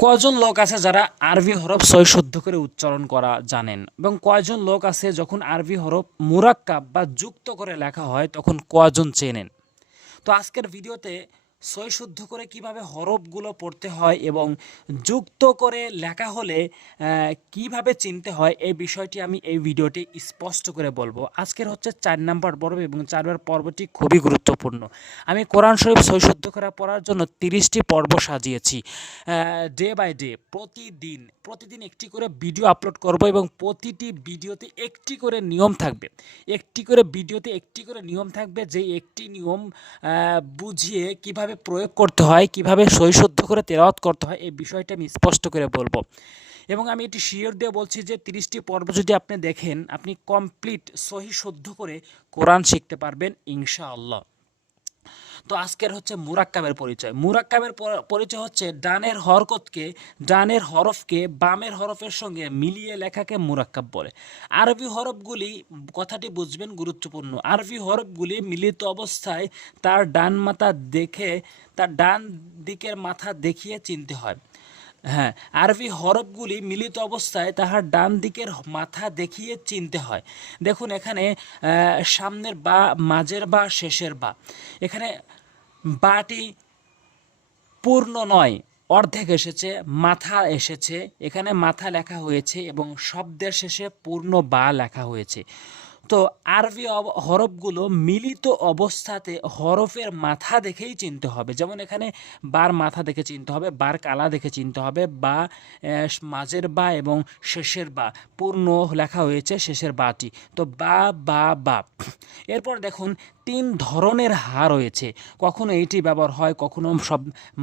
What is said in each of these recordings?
কয়জন লোক আছে যারা আরবি হরফ সই শুদ্ধ করে উচ্চারণ করা জানেন এবং কয়জন লোক আছে যখন আরবি হরফ মুরাক্কাব বা যুক্ত করে লেখা হয় তখন কয়জন চেনেন? তো আজকের ভিডিওতে সই শুদ্ধ করে কিভাবে হরফগুলো পড়তে হয় এবং যুক্ত করে লেখা হলে কিভাবে চিনতে হয় এই বিষয়টি আমি এই ভিডিওটি স্পষ্ট করে বলবো। আজকের হচ্ছে ৪ নাম্বার পর্ব এবং ৪ নম্বর পর্বটি খুবই গুরুত্বপূর্ণ। আমি কোরআন শরীফ সই শুদ্ধ করে পড়ার জন্য ৩০টি পর্ব সাজিয়েছি। ডে বাই ডে প্রতিদিন একটি করে ভিডিও আপলোড করব এবং প্রতিটি ভিডিওতে একটি করে নিয়ম থাকবে। একটি করে নিয়ম থাকবে, যে একটি নিয়ম বুঝিয়ে কিভাবে প্রয়োগ করতে হয়, কিভাবে সই শুদ্ধ করে তেলাওয়াত করতে হয় এই বিষয়টা আমি স্পষ্ট করে বলবো। এবং আমি এটি শিওর দিয়ে বলছি যে ৩০টি পর্ব যদি আপনি দেখেন, আপনি কমপ্লিট সহি শুদ্ধ করে কোরআন শিখতে পারবেন ইনশাআল্লাহ। তো আজকের হচ্ছে মুরাক্কাবের পরিচয়। মুরাক্কাবের পরিচয় হচ্ছে ডানের হরফকে বামের হরফের সঙ্গে মিলিয়ে লেখাকে মুরাক্কাব বলে। আরবি হরফগুলি, কথাটি বুঝবেন, গুরুত্বপূর্ণ। আরবি হরফগুলি মিলিত অবস্থায় তার ডান দিকের মাথা দেখিয়ে চিনতে হয়। হ্যাঁ, আরবি হরফগুলি মিলিত অবস্থায় তাহার ডান দিকের মাথা দেখিয়ে চিনতে হয়। দেখুন এখানে সামনের বা, মাঝের বা, শেষের বা। এখানে বাটি পূর্ণ নয়, অর্ধেক এসেছে, মাথা এসেছে, এখানে মাথা লেখা হয়েছে এবং শব্দের শেষে পূর্ণ বা লেখা হয়েছে। তো আরবি হরফগুলো মিলিত অবস্থাতে হরফের মাথা দেখেই চিনতে হবে। যেমন এখানে বার মাথা দেখে চিনতে হবে, বার কালা দেখে চিনতে হবে, বা মাঝের বা এবং শেষের বা পূর্ণ লেখা হয়েছে, শেষের বাটি। তো বা বা বা। এরপর দেখুন ৩ ধরনের হা রয়েছে। কখনো এইটি ব্যবহার হয়, কখনো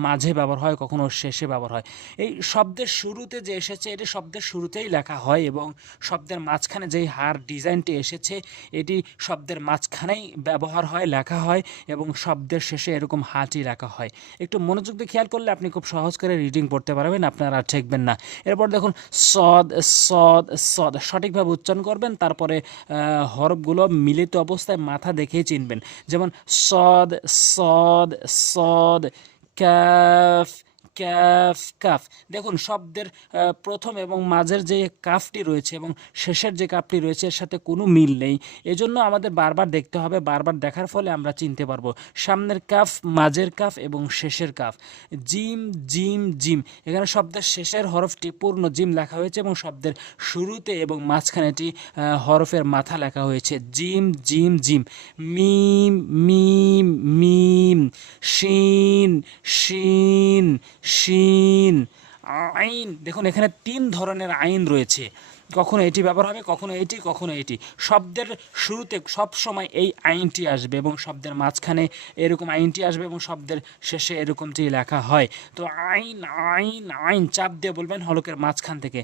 মাঝে ব্যবহার হয়, কখনো শেষে ব্যবহার হয়। এই শব্দের শুরুতে যে এসেছে এটি শব্দের শুরুতেই লেখা হয় এবং শব্দের মাঝখানে যেই হার ডিজাইনটি এসেছে এটি শব্দের মাঝখানেই ব্যবহার হয়, লেখা হয় এবং শব্দের শেষে এরকম হাটি লেখা হয়। একটু মনোযোগ দিয়ে খেয়াল করলে আপনি খুব সহজ করে রিডিং পড়তে পারবেন, আপনারা ঠেকবেন না। এরপর দেখুন সদ সদ সদ, সঠিকভাবে উচ্চারণ করবেন, তারপরে হরফগুলো মিলিত অবস্থায় মাথা দেখেই চিনবেন। যেমন সদ সদ সদ, কাফ ক্যাফ কাফ। দেখুন শব্দের প্রথম এবং মাঝের যে কাফটি রয়েছে এবং শেষের যে কাফটি রয়েছে এর সাথে কোনো মিল নেই। এজন্য আমাদের বারবার দেখতে হবে, বারবার দেখার ফলে আমরা চিনতে পারবো সামনের কাফ, মাঝের কাফ এবং শেষের কাফ। জিম জিম জিম, এখানে শব্দের শেষের হরফটি পূর্ণ জিম লেখা হয়েছে এবং শব্দের শুরুতে এবং মাঝখানেটি হরফের মাথা লেখা হয়েছে, জিম জিম জিম। মিম মিম মিম, শিন শিন শিন, আইন। দেখুন এখানে ৩ ধরনের আইন রয়েছে, কখনো এটি ব্যবহার হবে, কখনো এটি, কখনো এটি। শব্দের শুরুতে সব সময় এই আইনটি আসবে এবং শব্দের মাঝখানে এরকম আইনটি আসবে এবং শব্দের শেষে এরকমটি লেখা হয়। তো আইন আইন আইন চাপ দিয়ে বলবেন হলকের মাঝখান থেকে।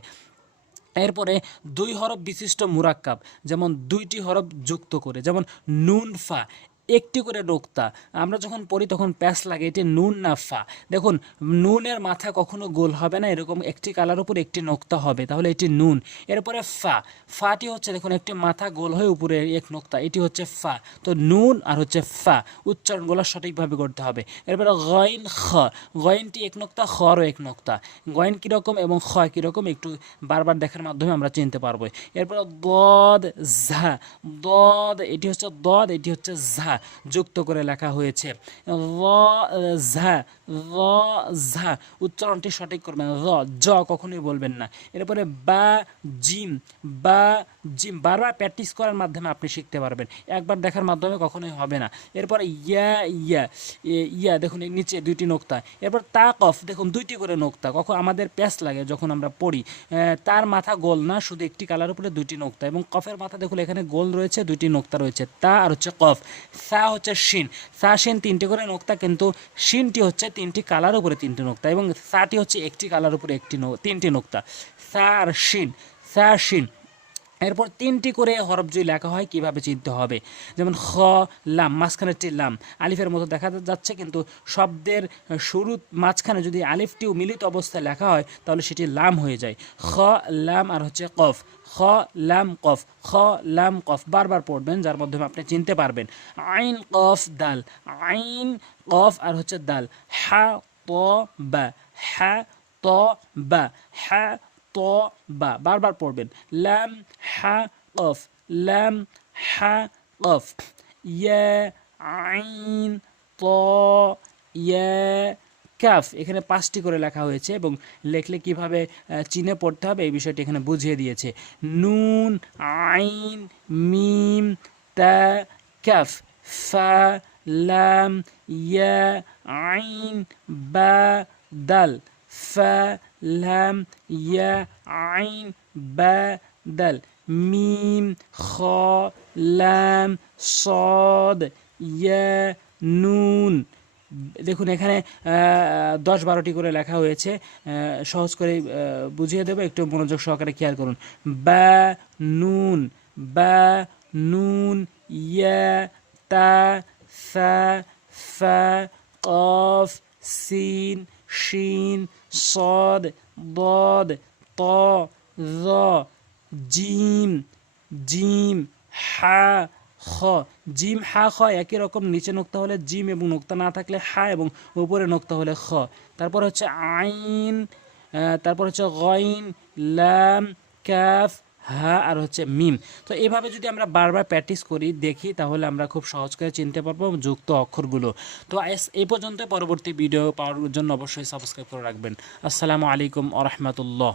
এরপরে ২ হরফ বিশিষ্ট মুরাক্কাব, যেমন ২টি হরফ যুক্ত করে, যেমন নুন ফা, একটি করে নোক্তা। আমরা যখন পড়ি তখন প্যাচ লাগে, এটি নুন না ফা। দেখুন নুনের মাথা কখনো গোল হবে না, এরকম একটি কালার উপর একটি নোক্তা হবে, তাহলে এটি নুন। এরপরে ফা, ফাটি হচ্ছে দেখুন একটি মাথা গোল হয়ে উপরে এক নোক্তা, এটি হচ্ছে ফা। তো নুন আর হচ্ছে ফা, উচ্চারণগুলো সঠিকভাবে করতে হবে। এরপরে গইন খ, গইনটি এক নোক্তা, খরও এক নোক্তা। গইন কীরকম এবং খ কীরকম একটু বারবার দেখার মাধ্যমে আমরা চিনতে পারবো। এরপরে দদ ঝা, দদ এটি হচ্ছে দদ, এটি হচ্ছে ঝা, যুক্ত করে লেখা হয়েছে। র ঝা, র ঝা, উচ্চারণটি সঠিক করবেন। র জ কখনোই বলবেন না। এরপরে বা জিম, বা জিম, বারবার প্র্যাকটিস করার মাধ্যমে আপনি শিখতে পারবেন, একবার দেখার মাধ্যমে কখনোই হবে না। এরপরে ইয়া ইয়া, ইয়া দেখুন এর নিচে ২টি নোক্তা। এরপর তা কফ, দেখুন ২টি করে নোক্তা, কখন আমাদের প্যাচ লাগে যখন আমরা পড়ি। তার মাথা গোল না, শুধু একটি কালার উপরে ২টি নোক্তা, এবং কফের মাথা দেখুন এখানে গোল রয়েছে, ২টি নোক্তা রয়েছে, তা আর হচ্ছে কফ। সা হচ্ছে শিন, সা শিন ৩টি করে নোক্তা, কিন্তু শিনটি হচ্ছে ৩টি কালার উপরে ৩টি নোক্তা এবং সাটি হচ্ছে একটি কালার উপরে ৩টি নোক্তা। সা আর শিন, সা শিন। এরপর ৩টি করে হরফ যদি লেখা হয় কীভাবে চিনতে হবে, যেমন খ লাম, মাঝখানেরটি লাম, আলিফের মতো দেখা যাচ্ছে কিন্তু শব্দের শুরু মাঝখানে যদি আলিফটিও মিলিত অবস্থায় লেখা হয় তাহলে সেটি লাম হয়ে যায়। খ লাম আর হচ্ছে কফ, খ লাম কফ, খ লাম কফ, বারবার পড়বেন যার মাধ্যমে আপনি চিনতে পারবেন। আইন কফ দাল, আইন কফ আর হচ্ছে দাল। হা ত বা, হা ত বা, হা ত বা, বারবার পড়বেন। লাম হা কফ, লাম হা কফ, ইয়া আইন ত ইয়া কাফ। এখানে 5টি করে লেখা হয়েছে এবং লেখলে কিভাবে চিনে পড়তে হবে এই বিষয়টি এখানে বুঝিয়ে দিয়েছে। নুন আইন মিম তা কাফ, ফা লাম ইয়া আইন বা দাল, ফা লাম ইয়া আইন বা দাল, মিম খ লাম সদ ইয়া নুন। দেখুন এখানে 10-12টি করে লেখা হয়েছে, সহজ করে বুঝিয়ে দেবো, একটু মনোযোগ সহকারে খেয়াল করুন। বা নুন, বা নুন, ইয়া তা সা ফা কফ সিন শিন সদ ضاد ত য জিম জিম হা খ। জিম হা খ একই রকম, নিচে নোক্তা হলে জিম এবং নোক্তা না থাকলে হা এবং উপরে নোক্তা হলে খ। তারপর হচ্ছে আইন, তারপর হচ্ছে গইন, লাম, কাফ, হা আর হচ্ছে মিম। তো এইভাবে যদি আমরা বারবার প্র্যাকটিস করি দেখি তাহলে আমরা খুব সহজ করে চিনতে পারবো যুক্ত অক্ষরগুলো। তো এই পর্যন্ত, পরবর্তী ভিডিও পাওয়ার জন্য অবশ্যই সাবস্ক্রাইব করে রাখবেন। আসসালামু আলাইকুম ওয়া রাহমাতুল্লাহ।